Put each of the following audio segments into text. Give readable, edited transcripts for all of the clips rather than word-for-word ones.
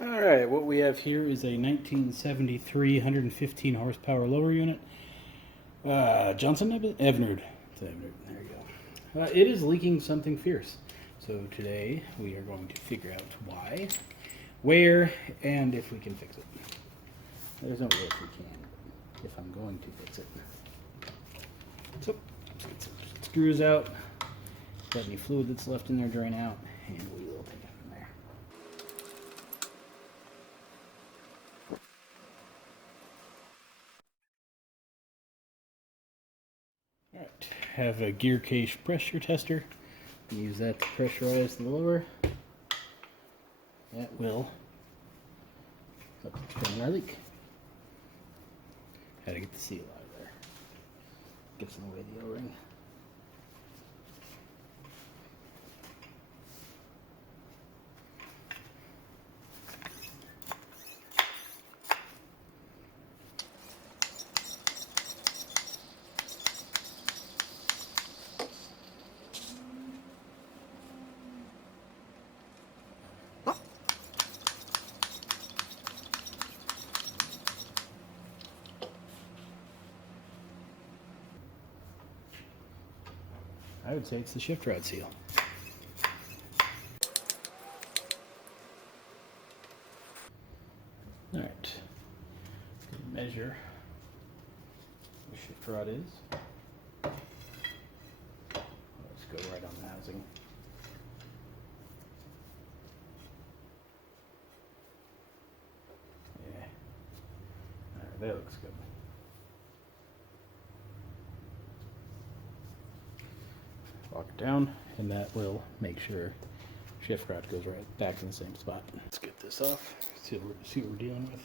Alright, what we have here is a 1973 115 horsepower lower unit. Johnson Evinrude. It's Evinrude. There you go. It is leaking something fierce. So today we are going to figure out why, where, and if we can fix it. There's no way if we can, if I'm going to fix it. So, get some screws out, let any fluid that's left in there drain out, and we will take it from there. Alright, have a gear cage pressure tester. Use that to pressurize the lower. That will help explain our leak. Had to get the seal out of there. Gets in the way of the O-ring. I would say it's the shift rod seal. Alright, measure where the shift rod is. Let's go right on the housing. Yeah, alright, that looks good. Lock it down, and that will make sure shift rod goes right back in the same spot. Let's get this off, see what we're dealing with.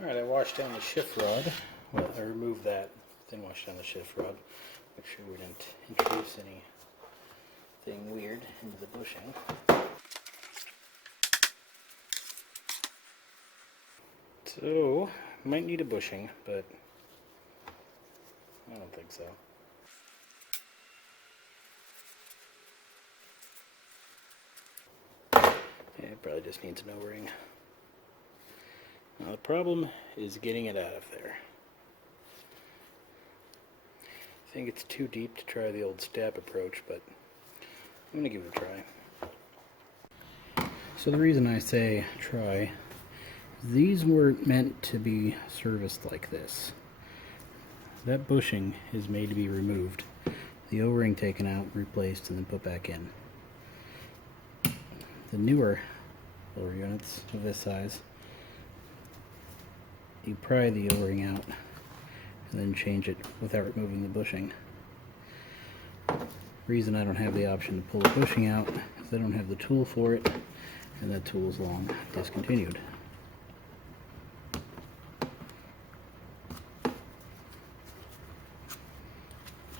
Alright, I washed down the shift rod. Well, I removed that, then washed down the shift rod. Make sure we didn't introduce anything weird into the bushing. So, might need a bushing, but I don't think so. Yeah, it probably just needs an O-ring. Now the problem is getting it out of there. I think it's too deep to try the old stab approach, but I'm going to give it a try. So the reason I say try, these weren't meant to be serviced like this. That bushing is made to be removed, the O-ring taken out, replaced, and then put back in. The newer lower units of this size, you pry the O-ring out and then change it without removing the bushing. Reason I don't have the option to pull the bushing out is I don't have the tool for it, and that tool is long discontinued.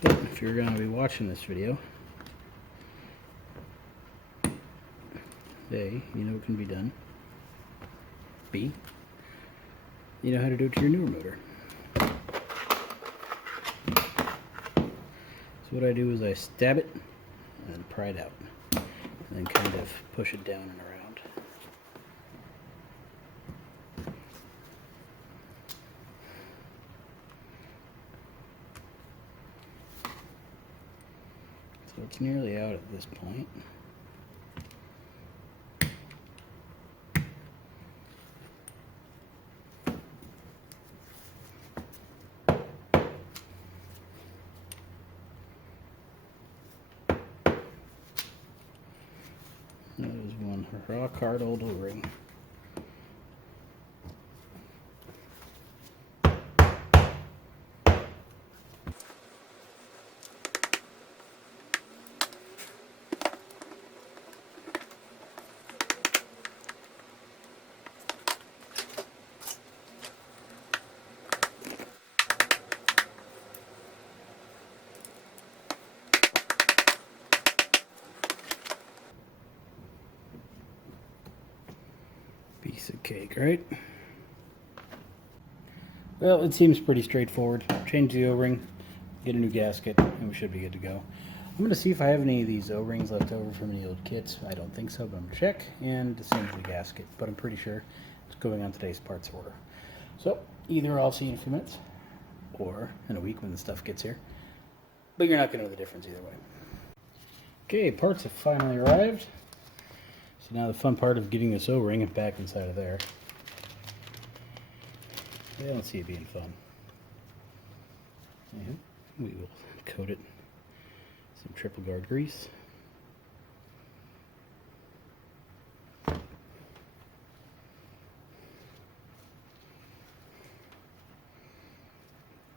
But if you're going to be watching this video, A, you know it can be done. B, you know how to do it to your newer motor. So what I do is I stab it and then pry it out, and then kind of push it down and around. So it's nearly out at this point. That is one rock hard old O-ring. Piece of cake, right? Well, it seems pretty straightforward. Change the O-ring, get a new gasket, and we should be good to go. I'm going to see if I have any of these O-rings left over from any old kits. I don't think so, but I'm going to check and assemble the gasket. But I'm pretty sure it's going on today's parts order. So, either I'll see you in a few minutes, or in a week when the stuff gets here. But you're not going to know the difference either way. Okay, parts have finally arrived. So now the fun part of getting this O-ring back inside of there. I don't see it being fun. And we will coat it some triple guard grease.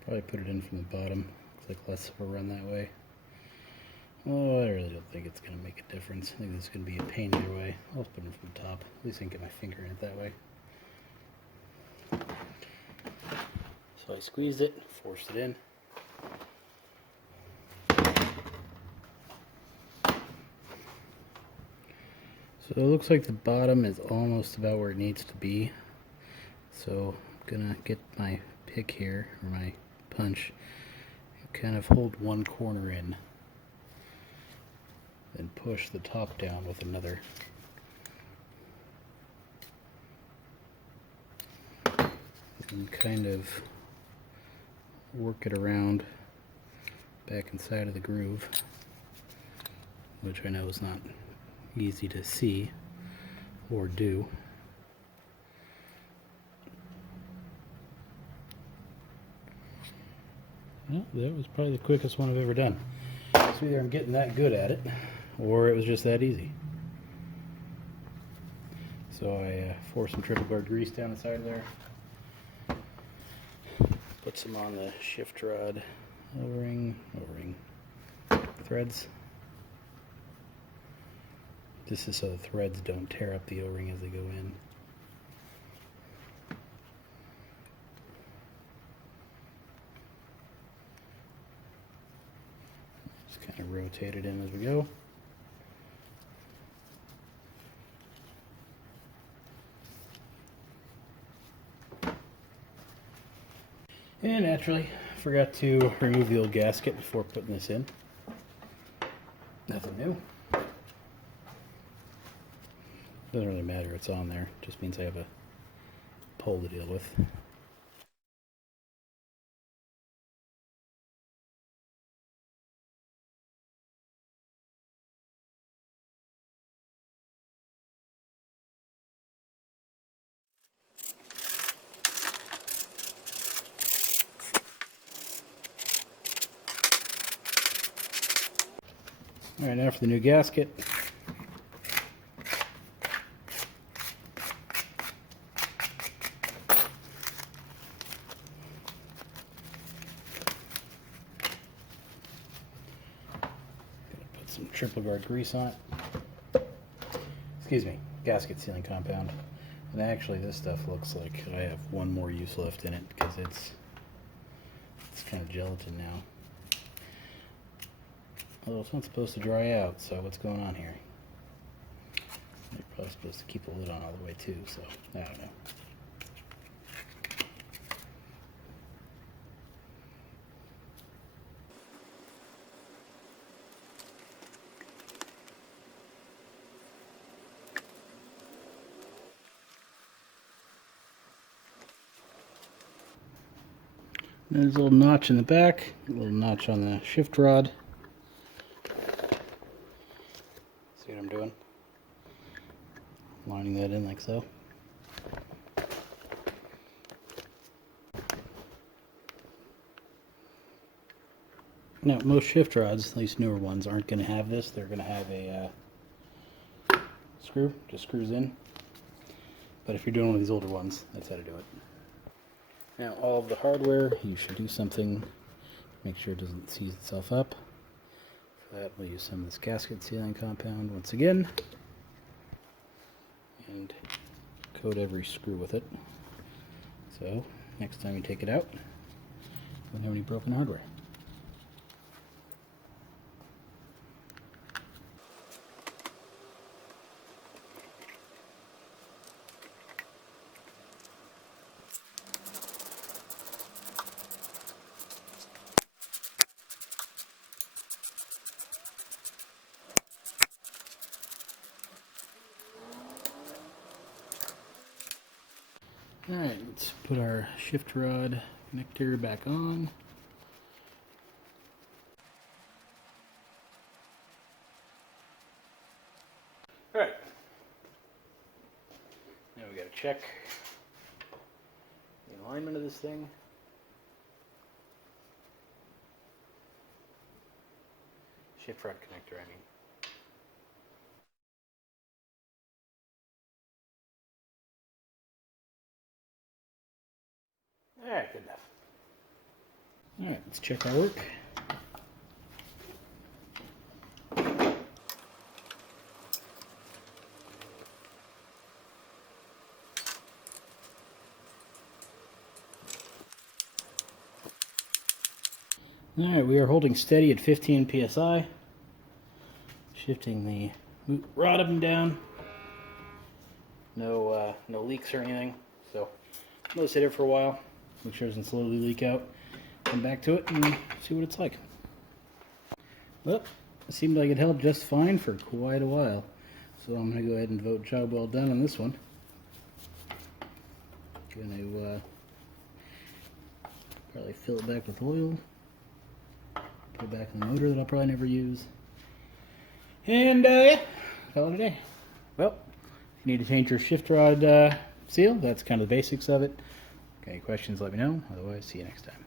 Probably put it in from the bottom. Looks like less of a run that way. Oh, I really don't think it's going to make a difference. I think this is going to be a pain either way. I'll just put it from the top. At least I can get my finger in it that way. So I squeezed it, forced it in. So it looks like the bottom is almost about where it needs to be. So I'm gonna get my pick here, or my punch, and kind of hold one corner in, then push the top down with another. And kind of work it around back inside of the groove, which I know is not easy to see or do. Well, that was probably the quickest one I've ever done. So either I'm getting that good at it, or it was just that easy. So I pour some triple guard grease down inside of there. Put some on the shift rod O-ring threads. This is so the threads don't tear up the O-ring as they go in. Just kind of rotate it in as we go. And naturally, forgot to remove the old gasket before putting this in. Nothing new. Doesn't really matter, it's on there. Just means I have a pole to deal with. Alright, now for the new gasket. Some triple guard grease on it. Excuse me, gasket sealing compound. And actually this stuff looks like I have one more use left in it because it's kind of gelatin now. Although it's not supposed to dry out, so what's going on here? You're probably supposed to keep the lid on all the way too, so I don't know. There's a little notch in the back, a little notch on the shift rod. See what I'm doing? Lining that in like so. Now, most shift rods, at least newer ones, aren't going to have this. They're going to have a screw, just screws in. But if you're doing one of these older ones, that's how to do it. Now, all of the hardware, you should do something to make sure it doesn't seize itself up. For that, we'll use some of this gasket sealing compound once again. And coat every screw with it. So, next time you take it out, you won't have any broken hardware. Alright, let's put our shift rod connector back on. Alright. Now we gotta check the alignment of this thing. Shift rod connector, I mean. Alright, good enough. Alright, let's check our work. Alright, we are holding steady at 15 psi. Shifting the rod up and down. No leaks or anything. So let it sit there for a while. Make sure it doesn't slowly leak out. Come back to it and see what it's like. Well, it seemed like it held just fine for quite a while. So I'm going to go ahead and vote job well done on this one. Going to probably fill it back with oil. Put it back in the motor that I'll probably never use. And yeah, call it a day. Well, if you need to change your shift rod seal, that's kind of the basics of it. Okay, questions, let me know. Otherwise, see you next time.